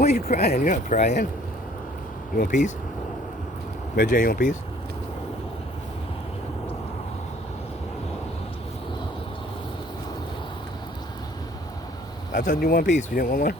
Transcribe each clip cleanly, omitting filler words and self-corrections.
Why are you crying? You're not crying. You want peace? Mary Jane, you want peace? I thought you want peace. You didn't want one?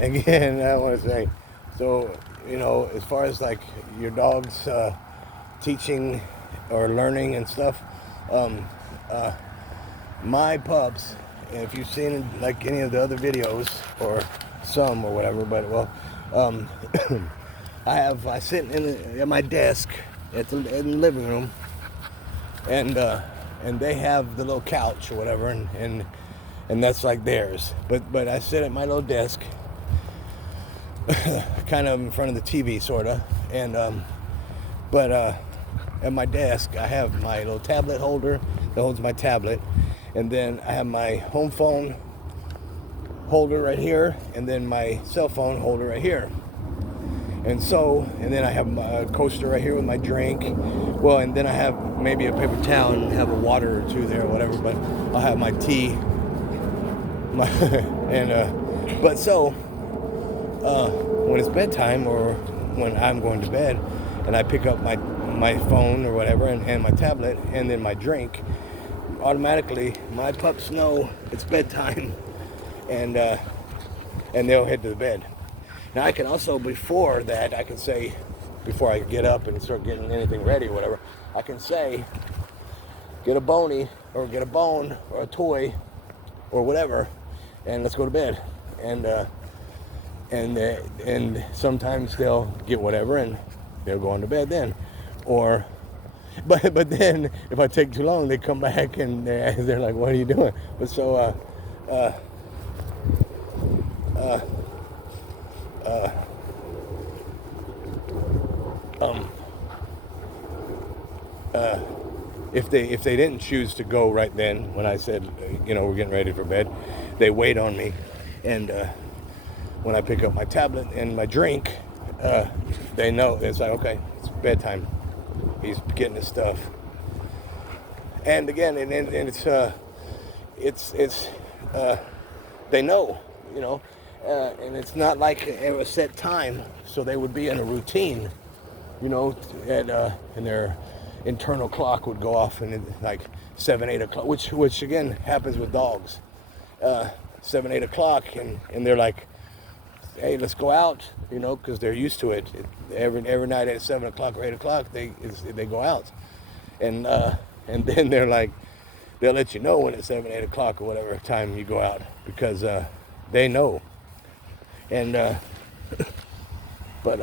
Again, I want to say, so, as far as like your dog's teaching or learning and stuff, um, uh, my pups, if you've seen like any of the other videos or some or whatever, but well, um, I sit at my desk in the living room, and they have the little couch or whatever, and that's like theirs. But I sit at my little desk, kind of in front of the TV, sorta, and but at my desk I have my little tablet holder that holds my tablet, and then I have my home phone holder right here, and then my cell phone holder right here. And then I have a coaster right here with my drink. Well, and then I have maybe a paper towel and have a water or two there or whatever, but I'll have my tea. When it's bedtime or when I'm going to bed and I pick up my phone or whatever and my tablet and then my drink, automatically my pups know it's bedtime and they'll head to the bed. Now I can also, before that, I can say, before I get up and start getting anything ready or whatever, I can say, get a bony or get a bone or a toy or whatever, and let's go to bed. And sometimes they'll get whatever and they'll go on to bed then. But then if I take too long, they come back and they're like, what are you doing? But so if they didn't choose to go right then when I said we're getting ready for bed, they wait on me, and when I pick up my tablet and my drink, they know it's like, okay, it's bedtime. He's getting his stuff, and again, and it's they know, and it's not like a set time, so they would be in a routine, and their internal clock would go off and like 7-8 o'clock, which again happens with dogs, 7-8 o'clock, and they're like, hey, let's go out, because they're used to it. Every night at 7 o'clock or 8 o'clock they go out, and then they're like, they'll let you know when it's 7-8 o'clock or whatever time you go out, because they know. And but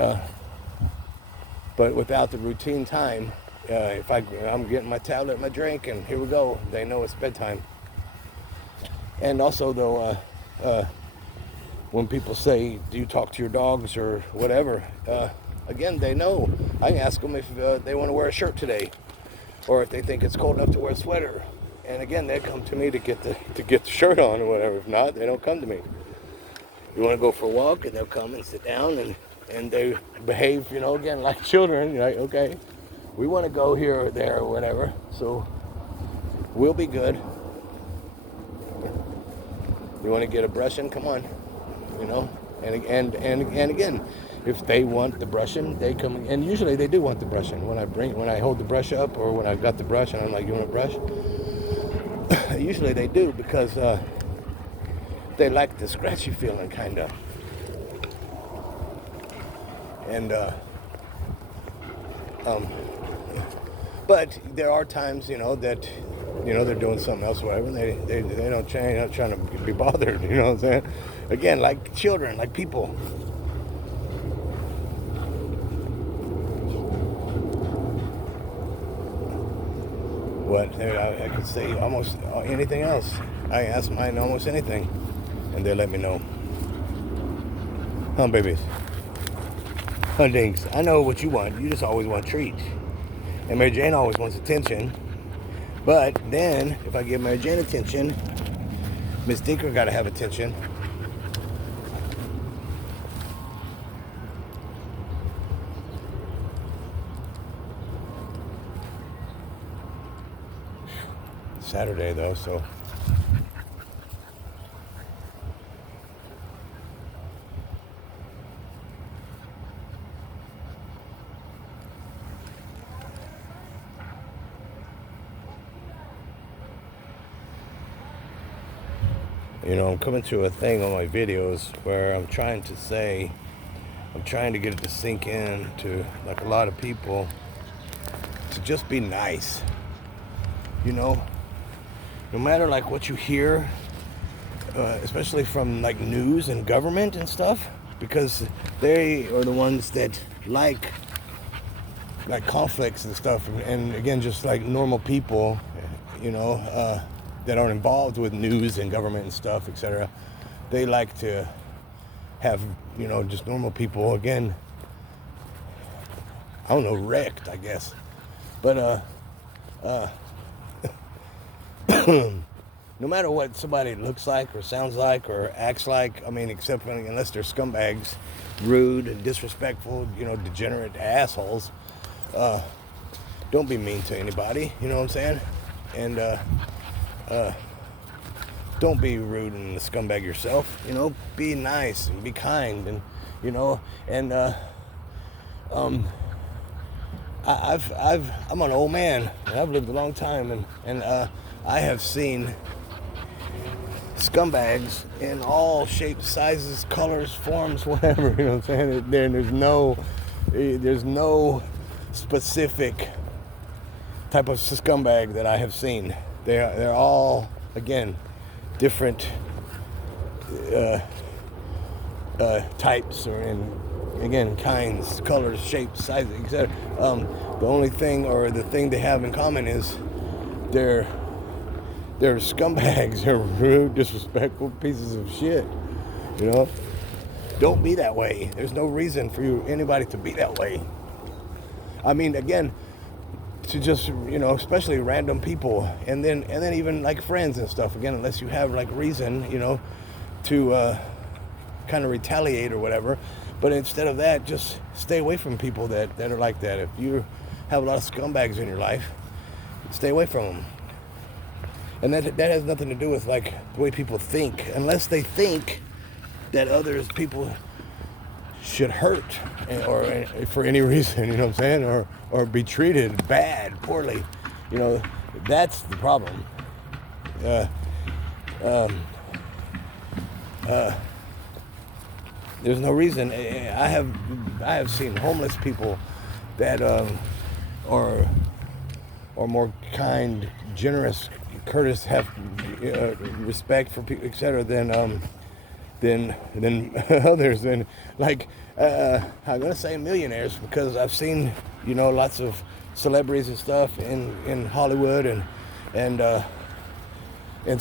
without the routine time, if I'm getting my tablet, my drink, and here we go, they know it's bedtime. And also though, when people say, do you talk to your dogs or whatever, again, they know. I can ask them if they want to wear a shirt today, or if they think it's cold enough to wear a sweater. And again, they come to me to get the shirt on or whatever. If not, they don't come to me. You want to go for a walk, and they'll come and sit down, and they behave, again, like children. You're like, okay, we want to go here or there or whatever, so we'll be good. You want to get a brushing? Come on, and again, if they want the brushing, they come, and usually they do want the brushing. When I hold the brush up, or when I've got the brush and I'm like, you want a brush? Usually they do, because they like the scratchy feeling, kind of. And but there are times, that they're doing something else or whatever, and they don't trying to be bothered, what I'm saying? Again, like children, like people. What? I could say almost anything else. I ask mine almost anything, and they let me know. Huh, babies? Huh, Dinks? I know what you want. You just always want treats. And Mary Jane always wants attention. But then, if I give Mary Jane attention, Miss Dinky got to have attention. Saturday though, so I'm coming to a thing on my videos where I'm trying to get it to sink in to like a lot of people to just be nice, no matter like what you hear, especially from like news and government and stuff, because they are the ones that like conflicts and stuff, and again, just like normal people, that aren't involved with news and government and stuff, etc. They like to have, just normal people, again, I don't know, wrecked, I guess. But no matter what somebody looks like or sounds like or acts like, except unless they're scumbags, rude and disrespectful, degenerate assholes, don't be mean to anybody, you know what I'm saying? And don't be rude and a scumbag yourself, be nice and be kind, and I'm an old man and I've lived a long time, and I have seen scumbags in all shapes, sizes, colors, forms, whatever, you know what I'm saying? There's no specific type of scumbag that I have seen. They're all, again, different types, or again, kinds, colors, shapes, sizes, etc. The only thing, or the thing they have in common, is they're scumbags. They're rude, disrespectful pieces of shit. Don't be that way. There's no reason for anybody to be that way. Again, to just, especially random people, and then even like friends and stuff, again, unless you have like reason, to kind of retaliate or whatever. But instead of that, just stay away from people that are like that. If you have a lot of scumbags in your life, stay away from them. And that has nothing to do with like the way people think, unless they think that people should hurt, or for any reason, you know what I'm saying, or be treated bad, poorly, that's the problem. There's no reason. I have seen homeless people that are more kind, generous, courteous, have respect for people, etc. than others, and like I'm gonna say millionaires, because I've seen lots of celebrities and stuff in Hollywood and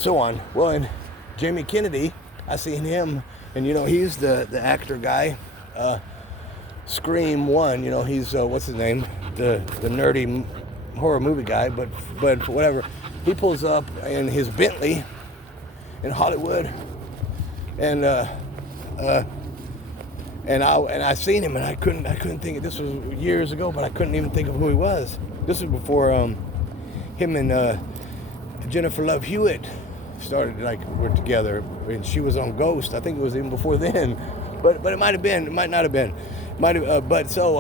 so on. Well, and Jamie Kennedy, I seen him, and he's the actor guy, Scream 1, he's what's his name, the nerdy horror movie guy, but whatever. He pulls up in his Bentley in Hollywood, and I seen him, and I couldn't think. This was years ago, but I couldn't even think of who he was. This was before him and Jennifer Love Hewitt started, were together, and she was on Ghost. I think it was even before then, but it might have been, it might not have been, but so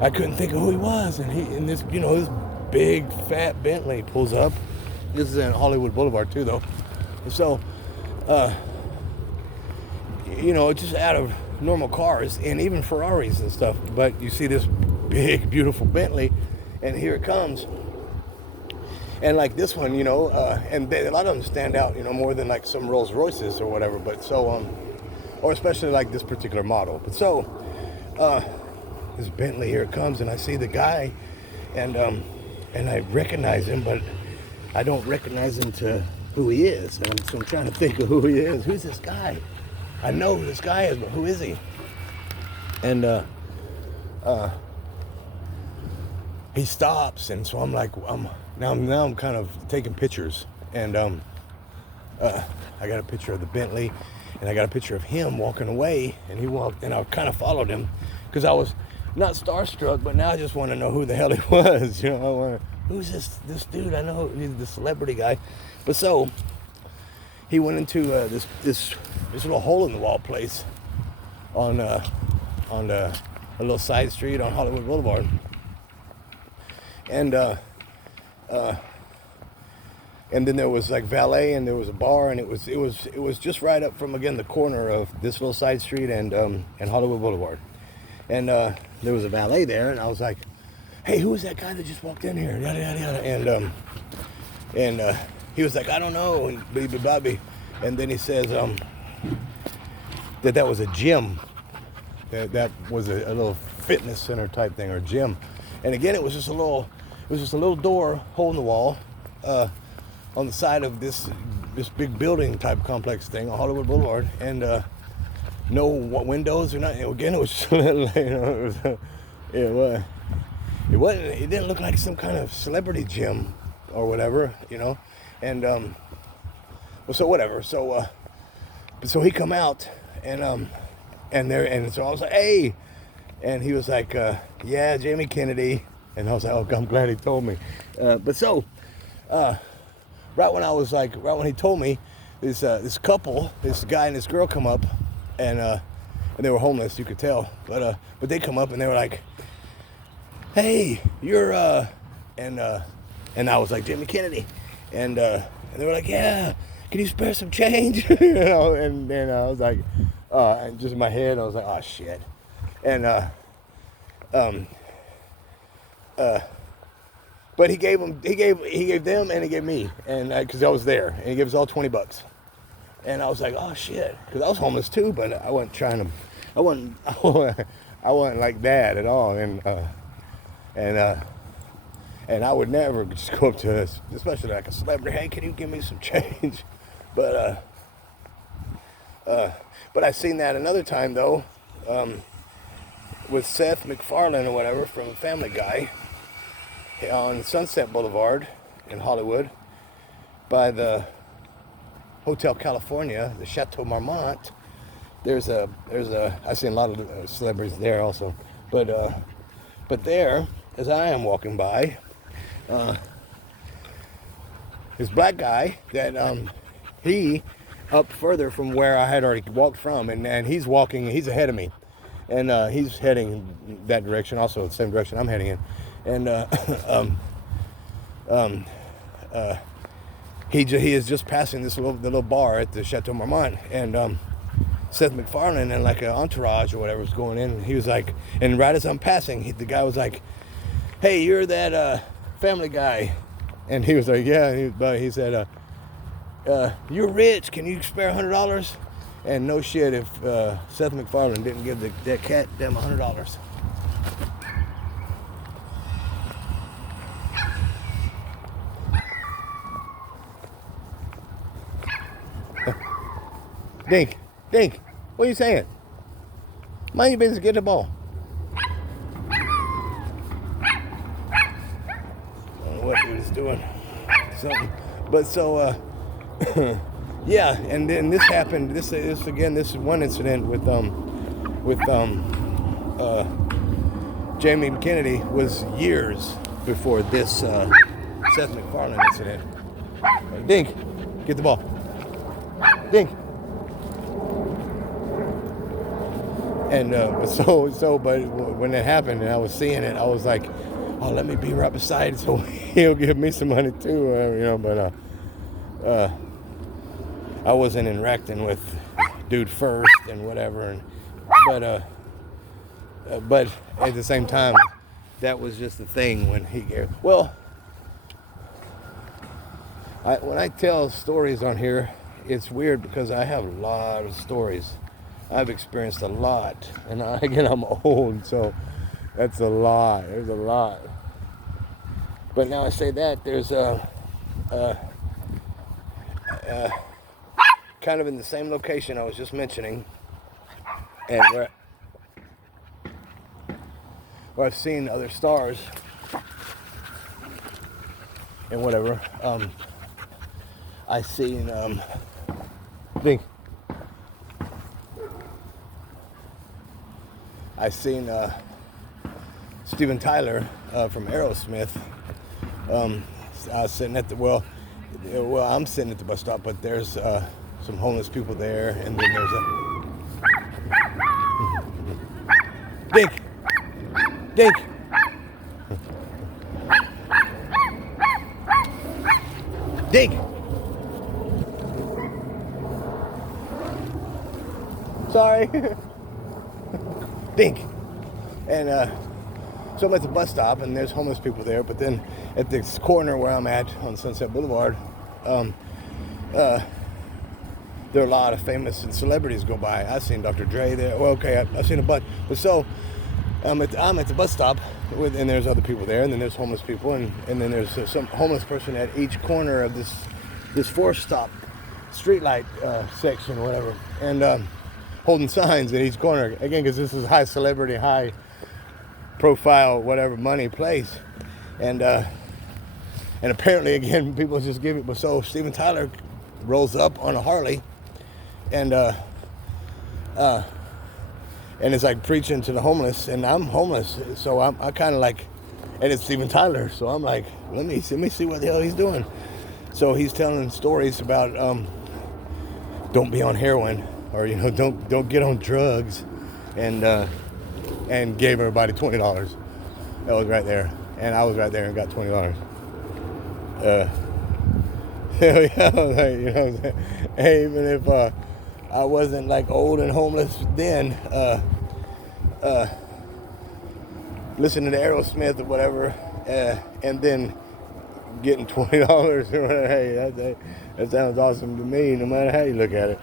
I couldn't think of who he was, and this this big fat Bentley pulls up. This is in Hollywood Boulevard too, though. So just out of normal cars and even Ferraris and stuff, but you see this big, beautiful Bentley, and here it comes. And like this one, and a lot of them stand out, more than like some Rolls Royces or whatever. But so, or especially like this particular model. But so, this Bentley, here it comes, and I see the guy, and I recognize him, but I don't recognize him to who he is. And so I'm trying to think of who he is. Who's this guy? I know who this guy is, but who is he? And he stops, and so I'm like, now I'm kind of taking pictures, and I got a picture of the Bentley, and I got a picture of him walking away, and he walked, and I kind of followed him, because I was not starstruck, but now I just want to know who the hell he was, you know. I want to, who's this dude? I know he's the celebrity guy, but so he went into this little hole in the wall place on a little side street on Hollywood Boulevard, and then there was like valet, and there was a bar, and it was just right up from, again, the corner of this little side street and Hollywood Boulevard, and there was a valet there, and I was like, hey, who was that guy that just walked in here? Yada yada yada, and he was like, I don't know, and baby Bobby, and then he says that was a gym, that was a little fitness center type thing, or gym, and again it was just a little door hole in the wall. On the side of this big building type complex thing on Hollywood Boulevard, and no windows or nothing. Again, it was just, it didn't look like some kind of celebrity gym or whatever, you know. And so whatever. So he come out, and so I was like, hey, and he was like, yeah, Jamie Kennedy, and I was like, oh, I'm glad he told me. Right when he told me, this couple, this guy and this girl come up, and they were homeless, you could tell, but they come up and they were like, hey, you're and I was like, Jimmy Kennedy, and they were like, yeah, can you spare some change? You know, and I was like, and just in my head I was like, oh shit, and but he gave them, and he gave me, and because I was there, and he gave us all $20, and I was like, oh shit, because I was homeless too, but I wasn't trying to, I wasn't like that at all, and I would never just go up to, especially like a celebrity, hey, can you give me some change? But I seen that another time though, with Seth MacFarlane or whatever from Family Guy, on Sunset Boulevard in Hollywood, by the Hotel California, the Chateau Marmont. I've seen a lot of celebrities there also, but there, as I am walking by, this black guy that he up further from where I had already walked from, and he's ahead of me, and he's heading that direction, also the same direction I'm heading in. And he is just passing the little bar at the Chateau Marmont, and Seth MacFarlane and like an entourage or whatever was going in, and he was like, and right as I'm passing, the guy was like, hey, you're that Family Guy, and he was like, yeah, but he said, you're rich, can you spare $100? And no shit, if Seth MacFarlane didn't give that cat them $100. Dink, what are you saying? Mind your business, get the ball. I don't know what he was doing. Something. But so, yeah, and then this happened, this one incident with Jamie Kennedy was years before this Seth MacFarlane incident. Dink, get the ball. Dink. And but when it happened and I was seeing it, I was like, oh, let me be right beside so he'll give me some money too, you know. But I wasn't interacting with dude first and whatever, but at the same time, that was just the thing when he gave. Well, when I tell stories on here, it's weird because I have a lot of stories. I've experienced a lot, and I'm old, so that's a lot. There's a lot. But now I say that, there's kind of in the same location I was just mentioning, and where I've seen other stars, and whatever. I seen think I seen Steven Tyler from Aerosmith. I was sitting at the I'm sitting at the bus stop, but there's some homeless people there, and then there's a Dink, Dink. Dink. Sorry. Dink. And so I'm at the bus stop, and there's homeless people there. But then at this corner where I'm at on Sunset Boulevard, there are a lot of famous and celebrities go by. I've seen Dr. Dre there. Well, okay, I've seen a bunch. But so I'm at the bus stop, and there's other people there, and then there's homeless people, and then there's some homeless person at each corner of this four-stop streetlight section or whatever, and holding signs in each corner, again, because this is high celebrity, high profile, whatever, money place, and apparently, again, people just give it. But so Steven Tyler rolls up on a Harley, and it's like preaching to the homeless, and I'm homeless, so I kind of like, and it's Steven Tyler, so I'm like, let me see what the hell he's doing. So he's telling stories about don't be on heroin, or don't get on drugs, and gave everybody $20. That was right there, and I was right there and got $20. Hey, even if I wasn't like old and homeless then, listening to Aerosmith or whatever, and then getting $20 or whatever, hey, that sounds awesome to me, no matter how you look at it.